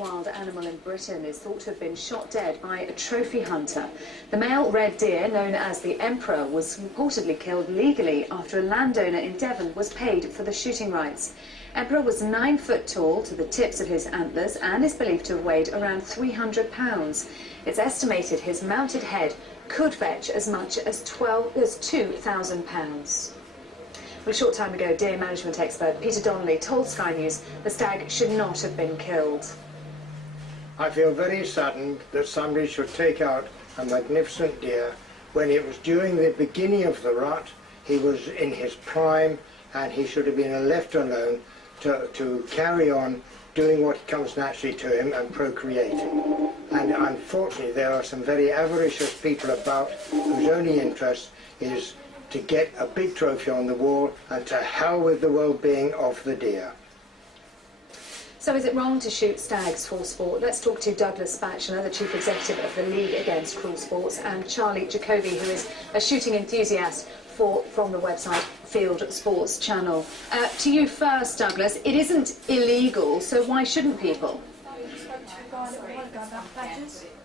Wild animal in Britain is thought to have been shot dead by a trophy hunter. The male red deer, known as the Emperor, was reportedly killed legally after a landowner in Devon was paid for the shooting rights. Emperor was 9 foot tall to the tips of his antlers and is believed to have weighed around 300 pounds. It's estimated his mounted head could fetch as much as 2,000 pounds. Well, a short time ago, deer management expert Peter Donnelly told Sky News the stag should not have been killed. I feel very saddened that somebody should take out a magnificent deer when it was during the beginning of the rut. He was in his prime and he should have been left alone to carry on doing what comes naturally to him and procreating. And unfortunately there are some very avaricious people about whose only interest is to get a big trophy on the wall and to hell with the well-being of the deer. So is it wrong to shoot stags for sport? Let's talk to Bouglas Datchelor, the Chief Executive of the League Against Cruel Sports, and Janey Tiddles, who is a shooting enthusiast from the website Field Sports Channel. To you first, Douglas, it isn't illegal, so why shouldn't people?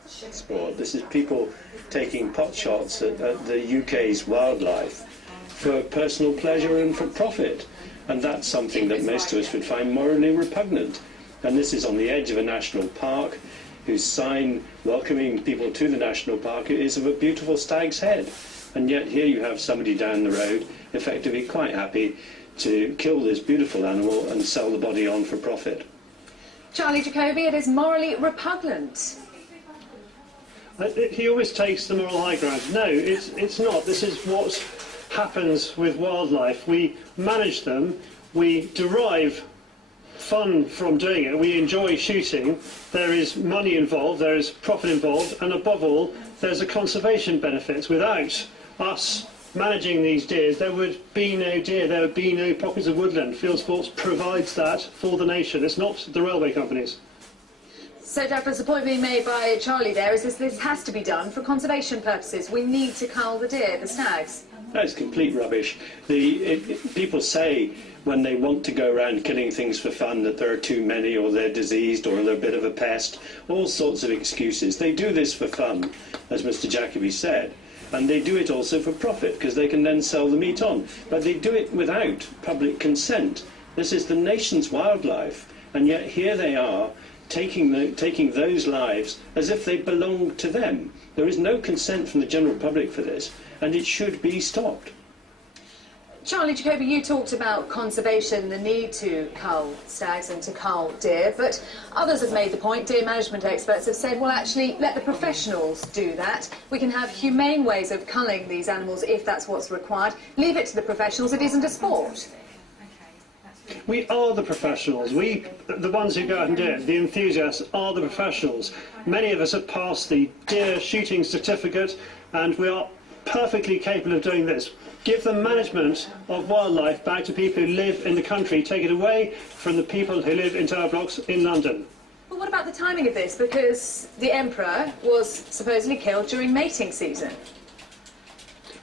Sport. This is people taking pot shots at the UK's wildlife for personal pleasure and for profit, and that's something that most of us would find morally repugnant. And this is on the edge of a national park, whose sign welcoming people to the national park is of a beautiful stag's head, and yet here you have somebody down the road effectively quite happy to kill this beautiful animal and sell the body on for profit. Janey Tiddles, it is morally repugnant. He always takes the moral high ground. No, it's not. This is what happens with wildlife. We manage them, we derive fun from doing it, we enjoy shooting, there is money involved, there is profit involved, and above all, there's a conservation benefit. Without us managing these deer, there would be no deer, there would be no pockets of woodland. Field Sports provides that for the nation. It's not the railway companies. So, Douglas, the point being made by Charlie there is this has to be done for conservation purposes. We need to cull the deer, the stags. That's complete rubbish. People say when they want to go around killing things for fun that there are too many, or they're diseased, or they're a bit of a pest, all sorts of excuses. They do this for fun, as Mr. Jacobi said, and they do it also for profit, because they can then sell the meat on. But they do it without public consent. This is the nation's wildlife, and yet here they are, taking those lives as if they belong to them. There is no consent from the general public for this, and it should be stopped. Charlie Jacobi, you talked about conservation, the need to cull stags and to cull deer, but others have made the point, deer management experts have said, well, actually, let the professionals do that. We can have humane ways of culling these animals if that's what's required. Leave it to the professionals, it isn't a sport. We are the professionals. We, the ones who go out and do it, the enthusiasts, are the professionals. Many of us have passed the deer shooting certificate, and we are perfectly capable of doing this. Give the management of wildlife back to people who live in the country. Take it away from the people who live in tower blocks in London. But what about the timing of this? Because the Emperor was supposedly killed during mating season.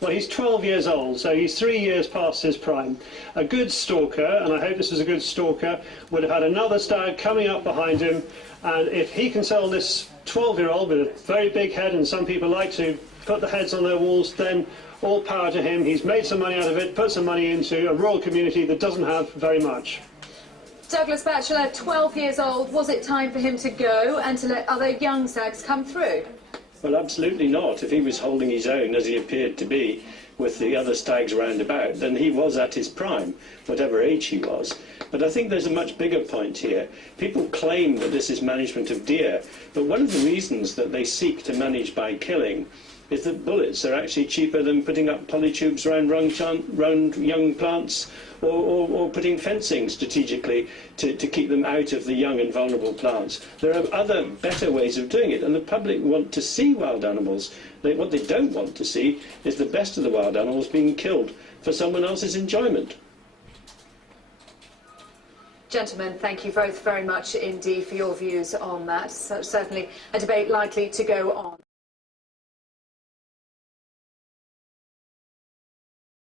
Well, he's 12 years old, so he's 3 years past his prime. A good stalker, and I hope this is a good stalker, would have had another stag coming up behind him, and if he can sell this 12-year-old with a very big head, and some people like to put the heads on their walls, then all power to him. He's made some money out of it, put some money into a rural community that doesn't have very much. Bouglas Datchelor, 12 years old, was it time for him to go and to let other young stags come through? Well, absolutely not. If he was holding his own, as he appeared to be, with the other stags round about, then he was at his prime, whatever age he was. But I think there's a much bigger point here. People claim that this is management of deer, but one of the reasons that they seek to manage by killing is that bullets are actually cheaper than putting up polytubes round young plants, or putting fencing strategically to keep them out of the young and vulnerable plants. There are other better ways of doing it, and the public want to see wild animals. What they don't want to see is the best of the wild animals being killed for someone else's enjoyment. Gentlemen, thank you both very much indeed for your views on that. So certainly a debate likely to go on.